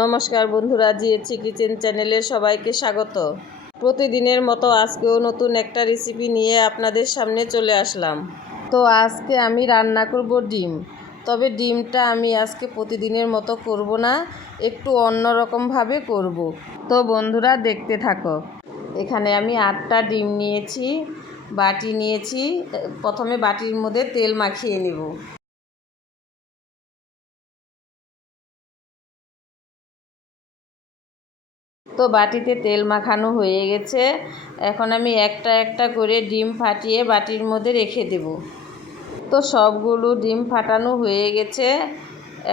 নমস্কার বন্ধুরা জিএচি কিচেন চ্যানেলে সবাইকে স্বাগত। প্রতিদিনের মতো আজকেও নতুন একটা রেসিপি নিয়ে আপনাদের সামনে চলে আসলাম। তো আজকে আমি রান্না করব ডিম। তবে ডিমটা আমি আজকে প্রতিদিনের মতো করব না, একটু অন্যরকমভাবে করব। তো বন্ধুরা, দেখতে থাকো। এখানে আমি আটটা ডিম নিয়েছি, বাটি নিয়েছি। প্রথমে বাটির মধ্যে তেল মাখিয়ে নেব। তো বাটিতে তেল মাখানো হয়ে গেছে। এখন আমি একটা একটা করে ডিম ফাটিয়ে বাটির মধ্যে রেখে দেব। তো সবগুলো ডিম ফাটানো হয়ে গেছে।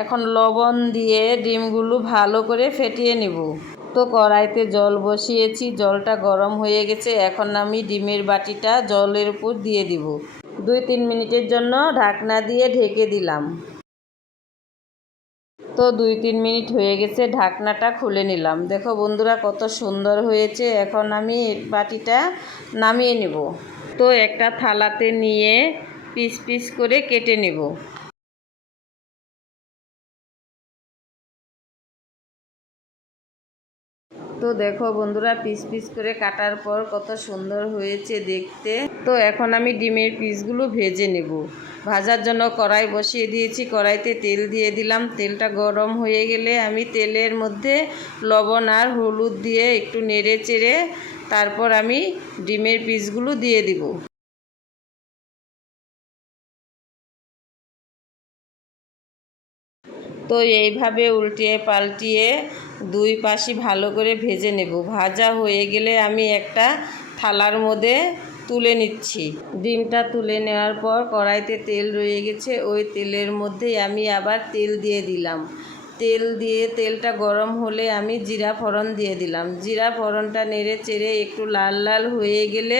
এখন লবণ দিয়ে ডিমগুলো ভালো করে ফেটিয়ে নেব। তো কড়াইতে জল বসিয়েছি, জলটা গরম হয়ে গেছে। এখন আমি ডিমের বাটিটা জলের উপর দিয়ে দিব। দুই তিন মিনিটের জন্য ঢাকনা দিয়ে ঢেকে দিলাম। তো দুই তিন মিনিট হয়ে গেছে, ঢাকনাটা খুলে নিলাম। দেখো বন্ধুরা কত সুন্দর হয়েছে, এখন আমি বাটিটা নামিয়ে নেব। তো একটা থালাতে নিয়ে পিস পিস করে কেটে নেব। তো দেখো বন্ধুরা, পিস পিস করে কাটার পর কত সুন্দর হয়েছে দেখতে। তো এখন আমি ডিমের পিসগুলো ভেজে নেব। ভাজার জন্য কড়াই বসিয়ে দিয়েছি, কড়াইতে তেল দিয়ে দিলাম। তেলটা গরম হয়ে গেলে আমি তেলের মধ্যে লবণ আর হলুদ দিয়ে একটু নেড়ে চেড়ে তারপর আমি ডিমের পিসগুলো দিয়ে দিব। তো এইভাবে উল্টিয়ে পাল্টিয়ে দুই পাশি ভালো করে ভেজে নেব। ভাজা হয়ে গেলে আমি একটা থালার মধ্যে তুলে নিচ্ছি। ডিমটা তুলে নেওয়ার পর কড়াইতে তেল রয়ে গেছে। ওই তেলের মধ্যেই আমি আবার তেল দিয়ে দিলাম। তেল দিয়ে তেলটা গরম হলে আমি জিরা ফোড়ন দিয়ে দিলাম। জিরা ফোড়নটা নেড়ে চেড়ে একটু লাল লাল হয়ে গেলে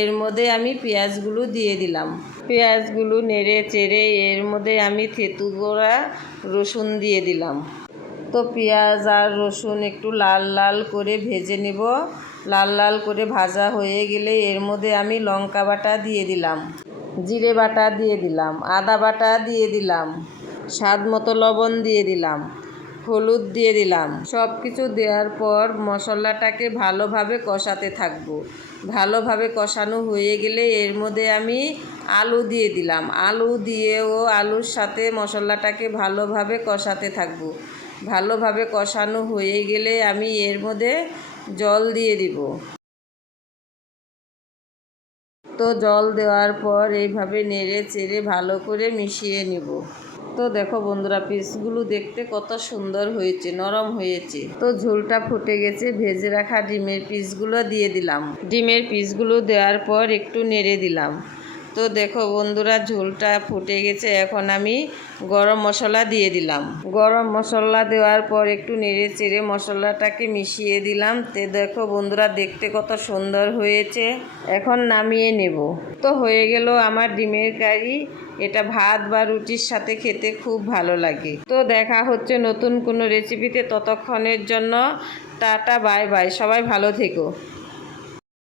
এর মধ্যে আমি পেঁয়াজগুলো দিয়ে দিলাম। পেঁয়াজগুলো নেড়ে চেড়ে এর মধ্যে আমি থেতু গোড়া রসুন দিয়ে দিলাম। তো পেঁয়াজ আর রসুন একটু লাল লাল করে ভেজে নেব। লাল লাল করে ভাজা হয়ে গেলে এর মধ্যে আমি লঙ্কা বাটা দিয়ে দিলাম। জিরে বাটা দিয়ে দিলাম। আদা বাটা দিয়ে দিলাম। স্বাদ মতো লবণ দিয়ে দিলাম, হলুদ দিয়ে দিলাম। সব কিছু দেওয়ার পর মশলাটাকে ভালোভাবে কষাতে থাকব। ভালোভাবে কষানো হয়ে গেলে এর মধ্যে আমি আলু দিয়ে দিলাম। আলু দিয়েও আলুর সাথে মশলাটাকে ভালোভাবে কষাতে থাকব। ভালোভাবে কষানো হয়ে গেলে আমি এর মধ্যে জল দিয়ে দিব। তো জল দেওয়ার পর এইভাবে নেড়ে চেড়ে ভালো করে মিশিয়ে নিব। তো দেখো বন্ধুরা, পিসগুলো দেখতে কত সুন্দর হয়েছে, নরম হয়েছে। তো ঝোলটা ফুটে গেছে, ভেজে রাখা ডিমের পিসগুলো দিয়ে দিলাম। ডিমের পিসগুলো দেওয়ার পর একটু নেড়ে দিলাম। তো দেখো বন্ধুরা, ঝোলটা ফুটে গেছে। এখন আমি গরম মশলা দিয়ে দিলাম। গরম মশলা দেওয়ার পর একটু নেড়ে চেড়ে মশলাটাকে মিশিয়ে দিলাম। তে দেখো বন্ধুরা, দেখতে কত সুন্দর হয়েছে। এখন নামিয়ে নেব। তো হয়ে গেল আমার ডিমের কারি। এটা ভাত বা রুটির সাথে খেতে খুব ভালো লাগে। তো দেখা হচ্ছে নতুন কোনো রেসিপিতে ততক্ষণের জন্য। টাটা বাই বাই সবাই ভালো থেকো।